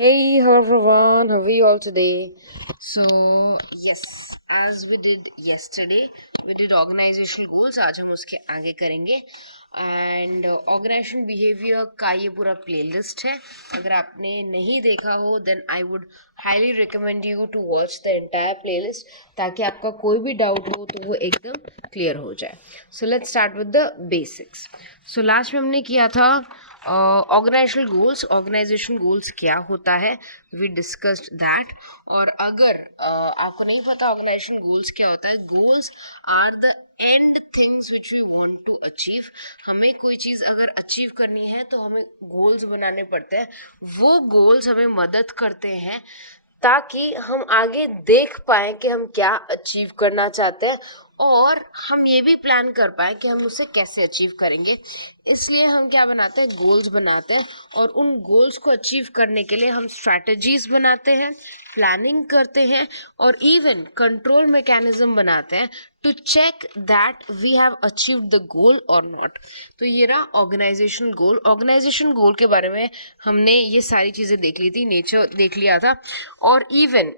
Hey, hello everyone, how are you all today? So, yes, as we did yesterday, we did organizational goals. आज हम उसके आगे करेंगे and organisation behaviour का ये पूरा प्लेलिस्ट है. अगर आपने नहीं देखा हो then I would highly recommend you to watch the entire playlist ताकि आपका कोई भी डाउट हो तो वो एकदम क्लियर हो जाए. So let's start with the basics. So last में हमने किया था ऑर्गेनाइजेशनल गोल्स. ऑर्गेनाइजेशन गोल्स क्या होता है, वी डिस्कस्ड दैट. और अगर आपको नहीं पता ऑर्गेनाइजेशन गोल्स क्या होता है, goals are the end things which we want to achieve. हमें कोई चीज़ अगर अचीव करनी है तो हमें गोल्स बनाने पड़ते हैं. वो गोल्स हमें मदद करते हैं ताकि हम आगे देख पाएँ कि हम क्या अचीव करना चाहते हैं और हम ये भी प्लान कर पाएँ कि हम उसे कैसे अचीव करेंगे. इसलिए हम क्या बनाते हैं, गोल्स बनाते हैं. और उन गोल्स को अचीव करने के लिए हम स्ट्रैटेजीज बनाते हैं, प्लानिंग करते हैं और इवन कंट्रोल मैकेनिज्म बनाते हैं to check that we have achieved the goal और नॉट. तो ये रहा ऑर्गेनाइजेशन गोल. ऑर्गेनाइजेशन गोल के बारे में हमने ये सारी चीज़ें देख ली थी, नेचर देख लिया था और इवन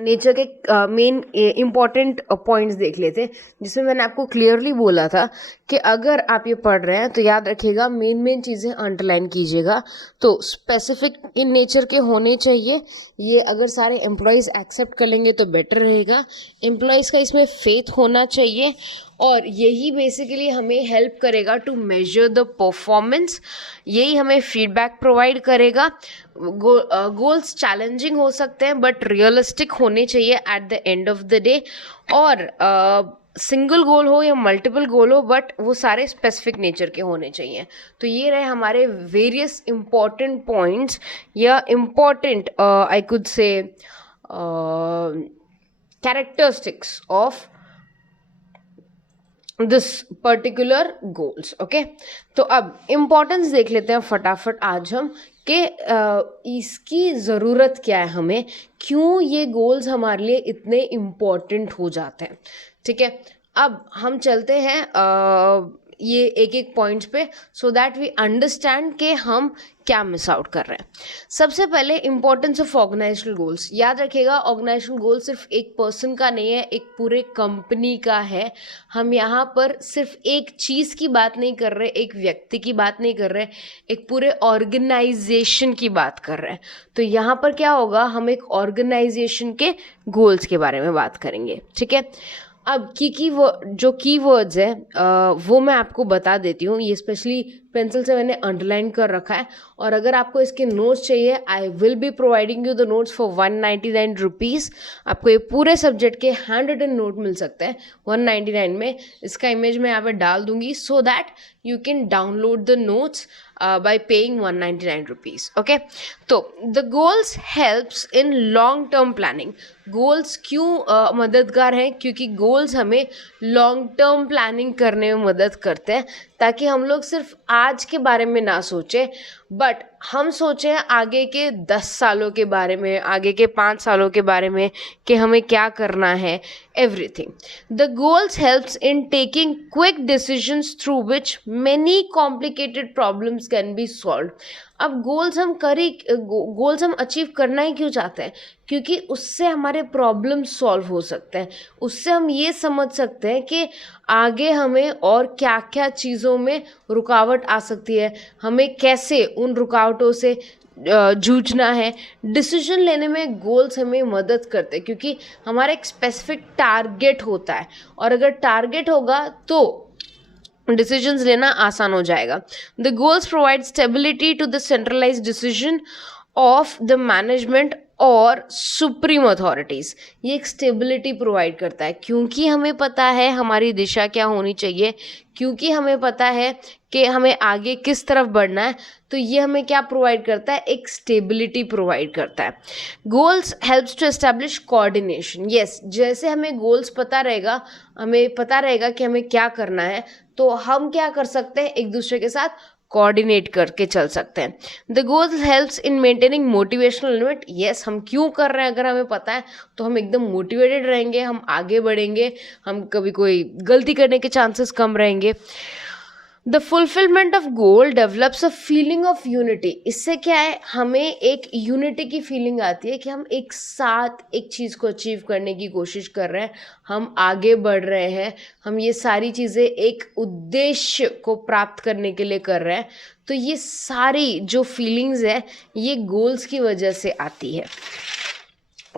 नेचर के मेन इम्पॉर्टेंट पॉइंट्स देख लेते, जिसमें मैंने आपको क्लियरली बोला था कि अगर आप ये पढ़ रहे हैं तो याद रखिएगा मेन चीज़ें अंडरलाइन कीजिएगा. तो स्पेसिफिक इन नेचर के होने चाहिए. ये अगर सारे एम्प्लॉयज़ एक्सेप्ट कर लेंगे तो बेटर रहेगा. एम्प्लॉयज़ का इसमें फेथ होना चाहिए और यही बेसिकली हमें हेल्प करेगा टू मेजर द परफॉर्मेंस. यही हमें फीडबैक प्रोवाइड करेगा. गोल्स चैलेंजिंग हो सकते हैं बट रियलिस्टिक होने चाहिए at the end of the day. और सिंगल गोल हो या मल्टीपल गोल हो बट वो सारे स्पेसिफिक नेचर के होने चाहिए. तो ये रहे हमारे वेरियस इम्पॉर्टेंट पॉइंट्स या important I could say characteristics of this particular goals. Okay, तो अब इम्पोर्टेंस देख लेते हैं फटाफट आज हम कि इसकी ज़रूरत क्या है हमें, क्यों ये गोल्स हमारे लिए इतने इम्पॉर्टेंट हो जाते हैं. ठीक है, अब हम चलते हैं ये एक एक पॉइंट्स पे सो दैट वी अंडरस्टैंड कि हम क्या मिस आउट कर रहे हैं. सबसे पहले इम्पोर्टेंस ऑफ ऑर्गेनाइजेशनल गोल्स. याद रखिएगा ऑर्गेनाइजेशनल गोल सिर्फ एक पर्सन का नहीं है, एक पूरे कंपनी का है. हम यहाँ पर सिर्फ एक चीज़ की बात नहीं कर रहे, एक व्यक्ति की बात नहीं कर रहे, एक पूरे ऑर्गेनाइजेशन की बात कर रहे हैं. तो यहाँ पर क्या होगा, हम एक ऑर्गेनाइजेशन के गोल्स के बारे में बात करेंगे. ठीक है, अब जो कीवर्ड्स है वो मैं आपको बता देती हूँ. ये स्पेशली पेंसिल से मैंने अंडरलाइन कर रखा है और अगर आपको इसके नोट्स चाहिए I will be providing you the notes for 199 rupees. आपको ये पूरे सब्जेक्ट के हैंड रिटन नोट मिल सकते हैं 199 में. इसका इमेज मैं यहाँ पे डाल दूंगी so that you can download the notes by paying 199 rupees. Okay, तो the goals helps in long term planning. Goals क्यों मददगार हैं, क्योंकि गोल्स हमें लॉन्ग टर्म प्लानिंग करने में मदद करते हैं ताकि हम लोग सिर्फ आज के बारे में ना सोचें बट हम सोचें आगे के 10 सालों के बारे में, आगे के 5 सालों के बारे में कि हमें क्या करना है, everything. The goals helps in taking quick decisions through which many complicated problems can be solved. अब गोल्स हम अचीव करना ही क्यों चाहते हैं, क्योंकि उससे हमारे प्रॉब्लम सॉल्व हो सकते हैं. उससे हम ये समझ सकते हैं कि आगे हमें और क्या क्या चीज़ों में रुकावट आ सकती है, हमें कैसे उन रुकावटों से जूझना है. डिसीजन लेने में गोल्स हमें मदद करते हैं क्योंकि हमारा एक स्पेसिफिक टारगेट होता है और अगर टारगेट होगा तो डिसीजंस लेना आसान हो जाएगा. The goals provide stability to the centralised decision of the management और सुप्रीम अथॉरिटीज़. ये एक स्टेबिलिटी प्रोवाइड करता है क्योंकि हमें पता है हमारी दिशा क्या होनी चाहिए, क्योंकि हमें पता है कि हमें आगे किस तरफ बढ़ना है. तो ये हमें क्या प्रोवाइड करता है, एक स्टेबिलिटी प्रोवाइड करता है. Goals helps to establish coordination. Yes, जैसे हमें गोल्स पता रहेगा, हमें पता रहेगा कि हमें क्या करना है, तो हम क्या कर सकते हैं, एक दूसरे के साथ कोऑर्डिनेट करके चल सकते हैं. The goals helps in maintaining motivational limit. Yes, हम क्यों कर रहे हैं अगर हमें पता है तो हम एकदम मोटिवेटेड रहेंगे, हम आगे बढ़ेंगे, हम कभी कोई गलती करने के चांसेस कम रहेंगे. The fulfilment of goal develops a feeling of unity. इससे क्या है, हमें एक यूनिटी की फीलिंग आती है कि हम एक साथ एक चीज़ को अचीव करने की कोशिश कर रहे हैं, हम आगे बढ़ रहे हैं, हम ये सारी चीज़ें एक उद्देश्य को प्राप्त करने के लिए कर रहे हैं। तो ये सारी जो फीलिंग्स है ये गोल्स की वजह से आती है।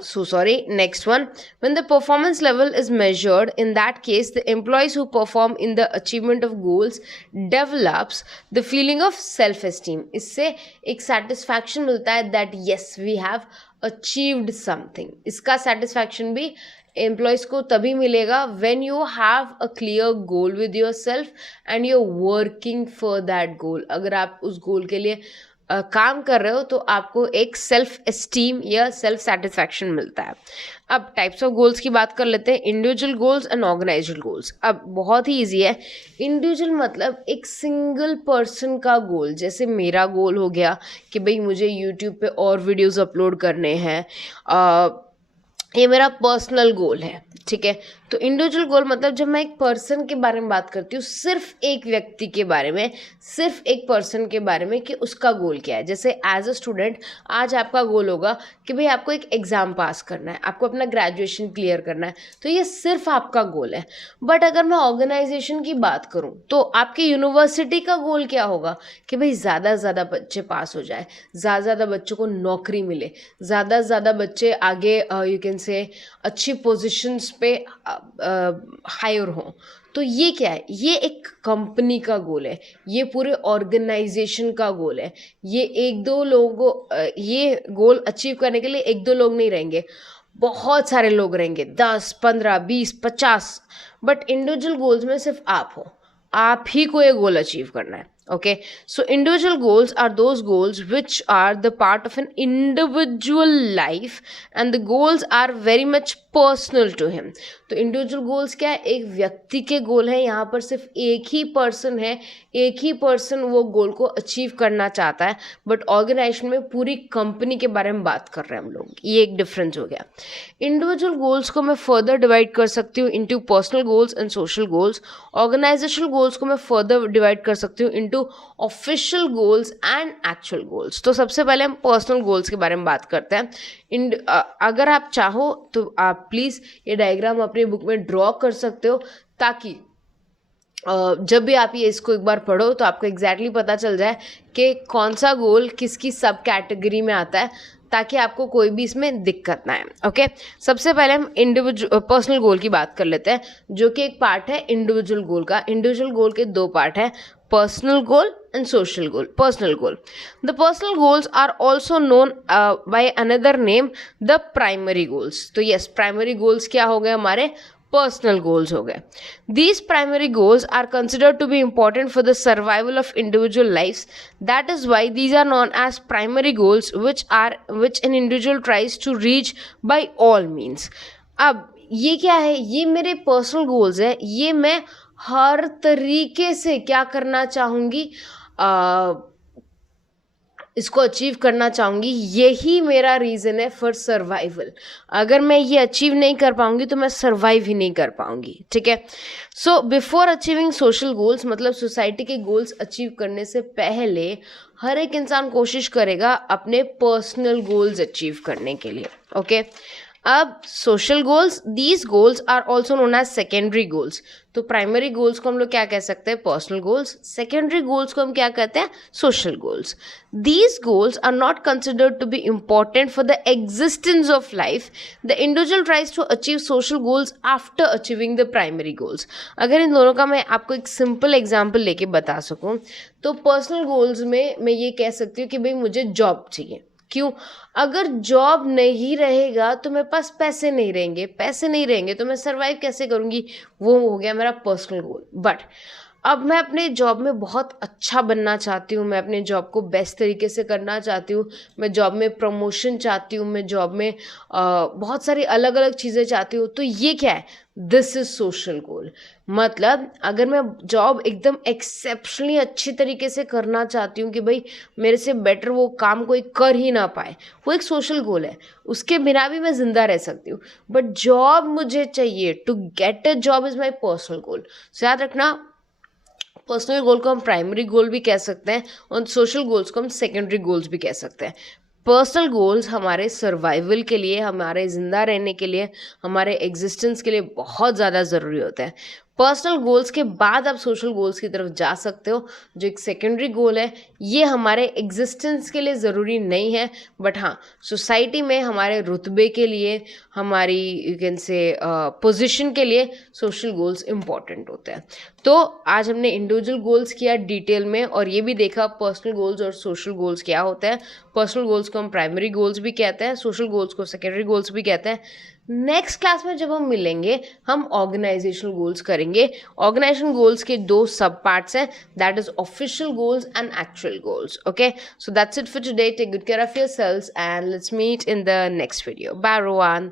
So sorry, next one. When the performance level is measured, in that case the employees who perform in the achievement of goals develops the feeling of self esteem. इससे एक satisfaction मिलता है that yes we have achieved something. इसका satisfaction भी employees को तभी मिलेगा when you have a clear goal with yourself and you're working for that goal. अगर आप उस गोल के लिए काम कर रहे हो तो आपको एक सेल्फ एस्टीम या सेल्फ सेटिस्फैक्शन मिलता है। अब टाइप्स ऑफ गोल्स की बात कर लेते हैं, individual goals and organised goals. अब बहुत ही इजी है। इंडिविजुअल मतलब एक सिंगल पर्सन का गोल, जैसे मेरा गोल हो गया कि भाई मुझे यूट्यूब पे और वीडियोस अपलोड करने हैं, ये मेरा पर्सनल गोल है, ठीक है। तो इंडिविजुअल गोल मतलब जब मैं एक पर्सन के बारे में बात करती हूँ, सिर्फ एक व्यक्ति के बारे में, सिर्फ एक पर्सन के बारे में कि उसका गोल क्या है। जैसे एज अ स्टूडेंट आज आपका गोल होगा कि भाई आपको एक एग्ज़ाम पास करना है, आपको अपना ग्रेजुएशन क्लियर करना है, तो ये सिर्फ आपका गोल है। बट अगर मैं ऑर्गेनाइजेशन की बात करूँ तो आपकी यूनिवर्सिटी का गोल क्या होगा कि भाई ज़्यादा से ज़्यादा बच्चे पास हो जाए, ज़्यादा से ज़्यादा बच्चों को नौकरी मिले, ज़्यादा से ज़्यादा बच्चे आगे यू कैन से अच्छी पोजीशंस पे हायर हों। तो ये क्या है, ये एक कंपनी का गोल है, ये पूरे ऑर्गेनाइजेशन का गोल है। ये एक दो लोगों ये गोल अचीव करने के लिए एक दो लोग नहीं रहेंगे, बहुत सारे लोग रहेंगे, 10 15 20 50। बट इंडिविजुअल गोल्स में सिर्फ आप हो, आप ही को ये गोल अचीव करना है। Okay, so individual goals are those goals which are the part of an individual life and the goals are very much personal to him. तो इंडिविजुअल गोल्स क्या है, एक व्यक्ति के गोल है, यहाँ पर सिर्फ एक ही पर्सन है, एक ही पर्सन वो गोल को अचीव करना चाहता है। बट ऑर्गेनाइजेशन में पूरी कंपनी के बारे में बात कर रहे हैं हम लोग, ये एक डिफरेंस हो गया। इंडिविजुअल गोल्स को मैं फर्दर डिवाइड कर सकती हूँ into personal goals and social goals. Organisational goals को मैं फर्दर डिवाइड कर सकती हूँ into official goals and actual goals. तो सबसे पहले हम पर्सनल गोल्स के बारे में बात करते हैं। अगर आप चाहो तो आप प्लीज़ ये डायग्राम अपनी बुक में ड्रॉ कर सकते हो, ताकि जब भी आप ये इसको एक बार पढ़ो तो आपको एग्जैक्टली पता चल जाए कि कौन सा गोल किसकी सब कैटेगरी में आता है, ताकि आपको कोई भी इसमें दिक्कत ना आए। ओके, सबसे पहले हम पर्सनल गोल की बात कर लेते हैं, जो कि एक पार्ट है इंडिविजुअल गोल का। इंडिविजुअल गोल के दो पार्ट है, personal goal and social goal. Personal goal, the personal goals are also known by another name, the primary goals. तो yes, primary goals क्या हो गए हमारे, personal goals हो गए। These primary goals are considered to be important for the survival of individual lives. That is why these are known as primary goals, which an individual tries to reach by all means. अब ये क्या है, ये मेरे personal goals है, ये मैं हर तरीके से क्या करना चाहूँगी, इसको अचीव करना चाहूँगी। यही मेरा रीज़न है फॉर सर्वाइवल। अगर मैं ये अचीव नहीं कर पाऊँगी तो मैं सर्वाइव ही नहीं कर पाऊँगी, ठीक है। So before achieving social goals, मतलब सोसाइटी के गोल्स अचीव करने से पहले हर एक इंसान कोशिश करेगा अपने पर्सनल गोल्स अचीव करने के लिए। ओके, अब social goals, these goals are also known as secondary goals. तो प्राइमरी गोल्स को हम लोग क्या कह सकते हैं, पर्सनल गोल्स। सेकेंडरी गोल्स को हम क्या कहते हैं, social goals. These goals are not considered to be important for the existence of life. The individual tries to achieve social goals after achieving the primary goals. अगर इन दोनों का मैं आपको एक सिंपल एग्जाम्पल लेके बता सकूँ तो पर्सनल गोल्स में मैं ये कह सकती हूँ कि भाई मुझे जॉब चाहिए। क्यों, अगर जॉब नहीं रहेगा तो मेरे पास पैसे नहीं रहेंगे, पैसे नहीं रहेंगे तो मैं सर्वाइव कैसे करूँगी, वो हो गया मेरा पर्सनल गोल। बट अब मैं अपने जॉब में बहुत अच्छा बनना चाहती हूँ, मैं अपने जॉब को बेस्ट तरीके से करना चाहती हूँ, मैं जॉब में प्रमोशन चाहती हूँ, मैं जॉब में बहुत सारी अलग अलग चीज़ें चाहती हूँ। तो ये क्या है, दिस इज सोशल गोल। मतलब अगर मैं जॉब एकदम एक्सेप्शनली अच्छी तरीके से करना चाहती हूँ कि भाई मेरे से बेटर वो काम कोई कर ही ना पाए, वो एक सोशल गोल है, उसके बिना भी मैं ज़िंदा रह सकती हूँ। बट जॉब मुझे चाहिए, to get a job is my personal goal. So याद रखना, पर्सनल गोल को हम प्राइमरी गोल भी कह सकते हैं और सोशल गोल्स को हम सेकेंडरी गोल्स भी कह सकते हैं। पर्सनल गोल्स हमारे सर्वाइवल के लिए, हमारे ज़िंदा रहने के लिए, हमारे एग्जिस्टेंस के लिए बहुत ज़्यादा ज़रूरी होते हैं। पर्सनल गोल्स के बाद आप सोशल गोल्स की तरफ जा सकते हो, जो एक सेकेंडरी गोल है। ये हमारे एग्जिस्टेंस के लिए ज़रूरी नहीं है, बट हाँ, सोसाइटी में हमारे रुतबे के लिए, हमारी यू कैन से पोजीशन के लिए सोशल गोल्स इम्पॉर्टेंट होते हैं। तो आज हमने इंडिविजुअल गोल्स किया डिटेल में, और ये भी देखा पर्सनल गोल्स और सोशल गोल्स क्या होते हैं। पर्सनल गोल्स को हम प्राइमरी गोल्स भी कहते हैं, सोशल गोल्स को सेकेंडरी गोल्स भी कहते हैं। नेक्स्ट क्लास में जब हम मिलेंगे, हम ऑर्गेनाइजेशनल गोल्स करेंगे। ऑर्गेनाइजेशन गोल्स के 2 सब पार्ट्स हैं, that is official goals and actual goals. Okay, so that's it for today. Take good care of yourselves and let's meet in the next video. Bye everyone.